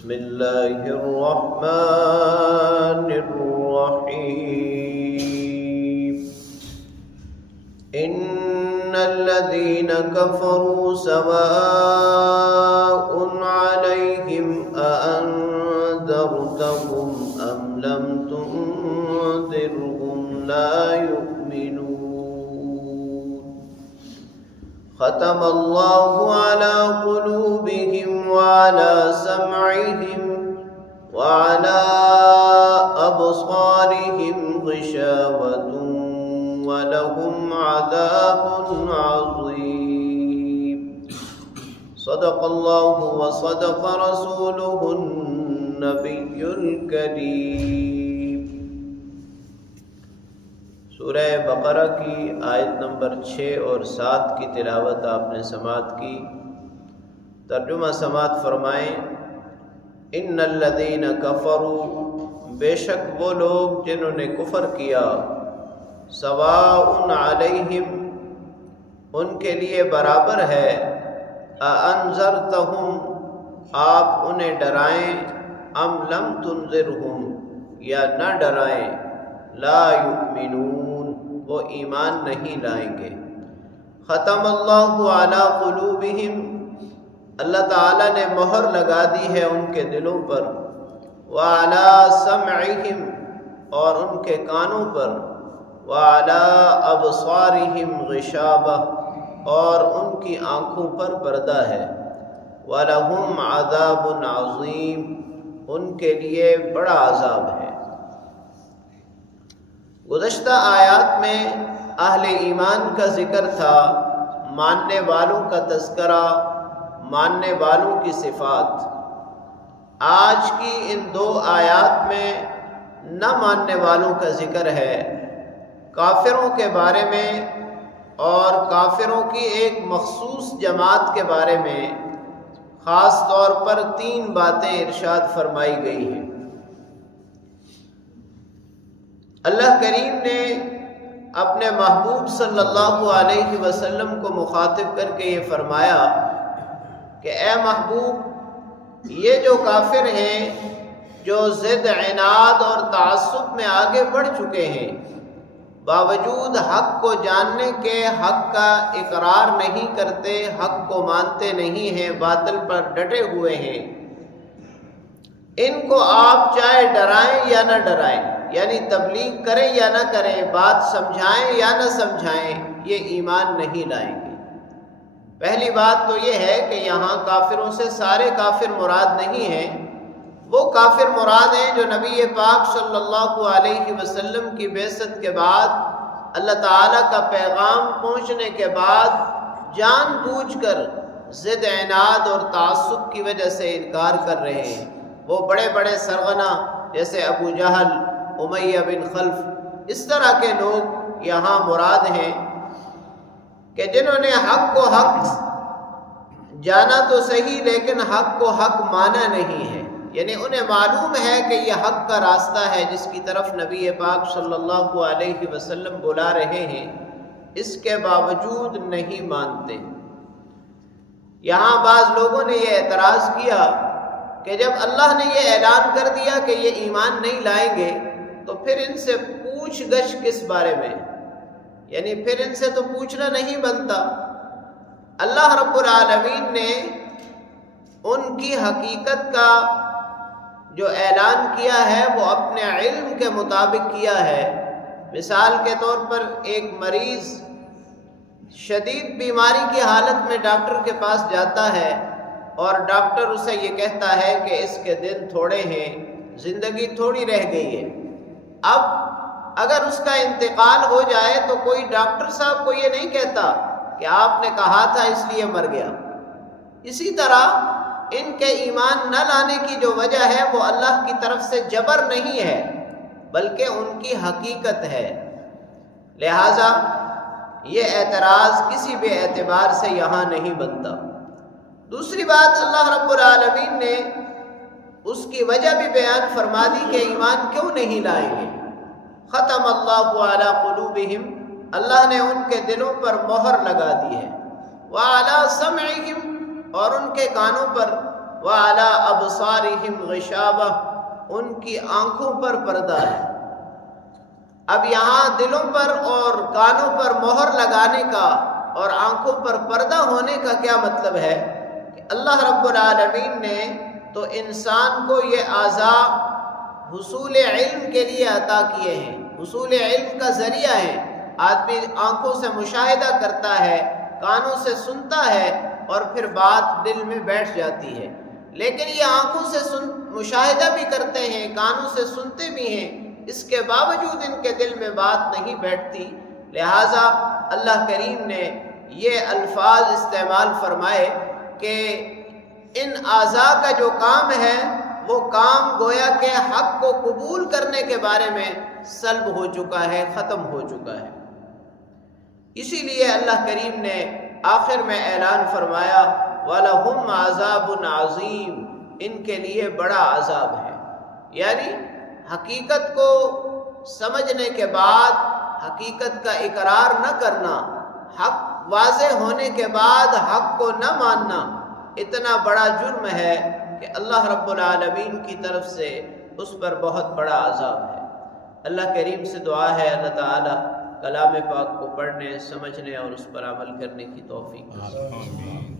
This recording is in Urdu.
بسم اللہ الرحمن الرحیم ان الذین کفروا سواء علیہم اانذرتهم ام لم تنذرهم لا یؤمنون ختم اللہ علی قلوبہم وعلى سمعهم وعلى أبصارهم غشاوة ولهم عذاب عظيم صدق الله وصدق رسوله النبي الكريم۔ سورہ بقرہ کی آیت نمبر 6 اور 7 کی تلاوت آپ نے سماعت کی۔ ترجمہ سماعت فرمائیں۔ ان الذین کفروا، بے شک وہ لوگ جنہوں نے کفر کیا، سواء علیہم، ان کے لیے برابر ہے، اانذرتہم، آپ انہیں ڈرائیں، ام لم تنذرہم، یا نہ ڈرائیں، لا یؤمنون، وہ ایمان نہیں لائیں گے۔ ختم اللہ علی قلوبہم، اللہ تعالیٰ نے مہر لگا دی ہے ان کے دلوں پر، وَعَلَىٰ سَمْعِهِمْ، اور ان کے کانوں پر، وَعَلَىٰ أَبْصَارِهِمْ غِشَاوَةٌ، اور ان کی آنکھوں پر پردہ ہے، وَلَهُمْ عَذَابٌ عَظِيمٌ، ان کے لیے بڑا عذاب ہے۔ گزشتہ آیات میں اہل ایمان کا ذکر تھا، ماننے والوں کا تذکرہ، ماننے والوں کی صفات۔ آج کی ان 2 آیات میں نہ ماننے والوں کا ذکر ہے، کافروں کے بارے میں، اور کافروں کی ایک مخصوص جماعت کے بارے میں خاص طور پر 3 باتیں ارشاد فرمائی گئی ہیں۔ اللہ کریم نے اپنے محبوب صلی اللہ علیہ وسلم کو مخاطب کر کے یہ فرمایا کہ اے محبوب، یہ جو کافر ہیں، جو ضد، عناد اور تعصب میں آگے بڑھ چکے ہیں، باوجود حق کو جاننے کے حق کا اقرار نہیں کرتے، حق کو مانتے نہیں ہیں، باطل پر ڈٹے ہوئے ہیں، ان کو آپ چاہے ڈرائیں یا نہ ڈرائیں، یعنی تبلیغ کریں یا نہ کریں، بات سمجھائیں یا نہ سمجھائیں، یہ ایمان نہیں لائیں گے۔ پہلی بات تو یہ ہے کہ یہاں کافروں سے سارے کافر مراد نہیں ہیں، وہ کافر مراد ہیں جو نبی پاک صلی اللہ علیہ وسلم کی بعثت کے بعد، اللہ تعالیٰ کا پیغام پہنچنے کے بعد جان بوجھ کر ضد، عناد اور تعصب کی وجہ سے انکار کر رہے ہیں۔ وہ بڑے بڑے سرغنہ جیسے ابو جہل، امیہ بن خلف، اس طرح کے لوگ یہاں مراد ہیں کہ جنہوں نے حق کو حق جانا تو صحیح، لیکن حق کو حق مانا نہیں ہے، یعنی انہیں معلوم ہے کہ یہ حق کا راستہ ہے جس کی طرف نبی پاک صلی اللہ علیہ وسلم بلا رہے ہیں، اس کے باوجود نہیں مانتے۔ یہاں بعض لوگوں نے یہ اعتراض کیا کہ جب اللہ نے یہ اعلان کر دیا کہ یہ ایمان نہیں لائیں گے تو پھر ان سے پوچھ گچھ کس بارے میں، یعنی پھر ان سے تو پوچھنا نہیں بنتا۔ اللہ رب العالمین نے ان کی حقیقت کا جو اعلان کیا ہے وہ اپنے علم کے مطابق کیا ہے۔ مثال کے طور پر ایک مریض شدید بیماری کی حالت میں ڈاکٹر کے پاس جاتا ہے اور ڈاکٹر اسے یہ کہتا ہے کہ اس کے دن تھوڑے ہیں، زندگی تھوڑی رہ گئی ہے۔ اب اگر اس کا انتقال ہو جائے تو کوئی ڈاکٹر صاحب کو یہ نہیں کہتا کہ آپ نے کہا تھا اس لیے مر گیا۔ اسی طرح ان کے ایمان نہ لانے کی جو وجہ ہے وہ اللہ کی طرف سے جبر نہیں ہے بلکہ ان کی حقیقت ہے، لہٰذا یہ اعتراض کسی بھی اعتبار سے یہاں نہیں بنتا۔ دوسری بات، اللہ رب العالمین نے اس کی وجہ بھی بیان فرما دی کہ ایمان کیوں نہیں لائیں گے۔ ختم اللہ علی قلوبہم، اللہ نے ان کے دلوں پر مہر لگا دی ہے، وعلی سمعہم، اور ان کے کانوں پر، وَعَلَىٰ أَبْصَارِهِمْ غِشَاوَةٌ، ان کی آنکھوں پر پردہ ہے۔ اب یہاں دلوں پر اور کانوں پر مہر لگانے کا اور آنکھوں پر پردہ ہونے کا کیا مطلب ہے کہ اللہ رب العالمین نے تو انسان کو یہ اعضاء حصول علم کے لیے عطا کیے ہیں، حصول علم کا ذریعہ ہیں۔ آدمی آنکھوں سے مشاہدہ کرتا ہے، کانوں سے سنتا ہے اور پھر بات دل میں بیٹھ جاتی ہے، لیکن یہ آنکھوں سے مشاہدہ بھی کرتے ہیں، کانوں سے سنتے بھی ہیں، اس کے باوجود ان کے دل میں بات نہیں بیٹھتی۔ لہٰذا اللہ کریم نے یہ الفاظ استعمال فرمائے کہ ان اعضاء کا جو کام ہے وہ کام گویا کہ حق کو قبول کرنے کے بارے میں سلب ہو چکا ہے، ختم ہو چکا ہے۔ اسی لیے اللہ کریم نے آخر میں اعلان فرمایا وَلَهُمْ عَذَابٌ عَظِيمٌ، ان کے لیے بڑا عذاب ہے۔ یعنی حقیقت کو سمجھنے کے بعد حقیقت کا اقرار نہ کرنا، حق واضح ہونے کے بعد حق کو نہ ماننا، اتنا بڑا جرم ہے کہ اللہ رب العالمین کی طرف سے اس پر بہت بڑا عذاب ہے۔ اللہ کریم سے دعا ہے اللہ تعالی کلام پاک کو پڑھنے، سمجھنے اور اس پر عمل کرنے کی توفیق دے۔